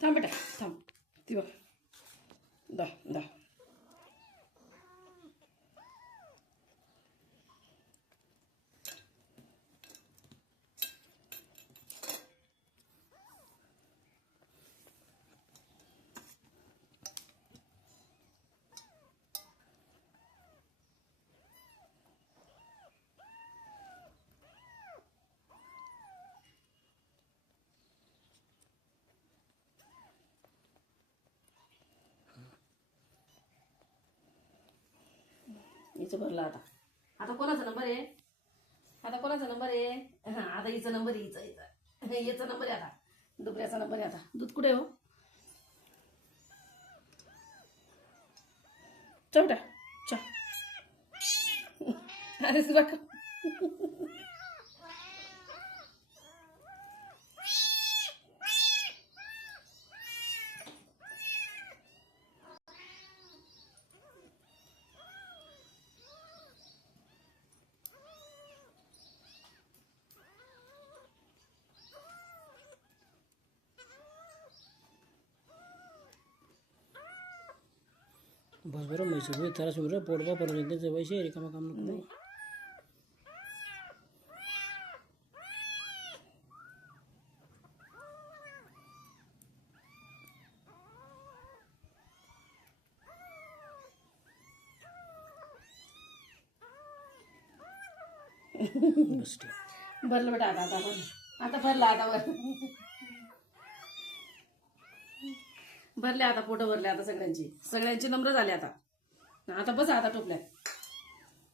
थांब बेटा थांब. ती बघ दा दा. हिचं भरलं आता. आता कोणाचा नंबर आहे? आता कोणाचा नंबर आहे? हा आता हिचा नंबर आहे. हिचा याचा नंबर आहे आता. दुबऱ्याचा नंबर आहे आता. दूध कुठे हो? चौटा चा. अरे सुद्धा बस बरं मैसूर त्याला सुंदर पोटगा परत त्याचं वैसे रिकामा काम नको. भरलं बेटा आता. आता भरलं. आता भरलं आता भरले आता पोटं भरले आता सगळ्यांची नम्र झाले आता. आता बस आता टोपल्यात.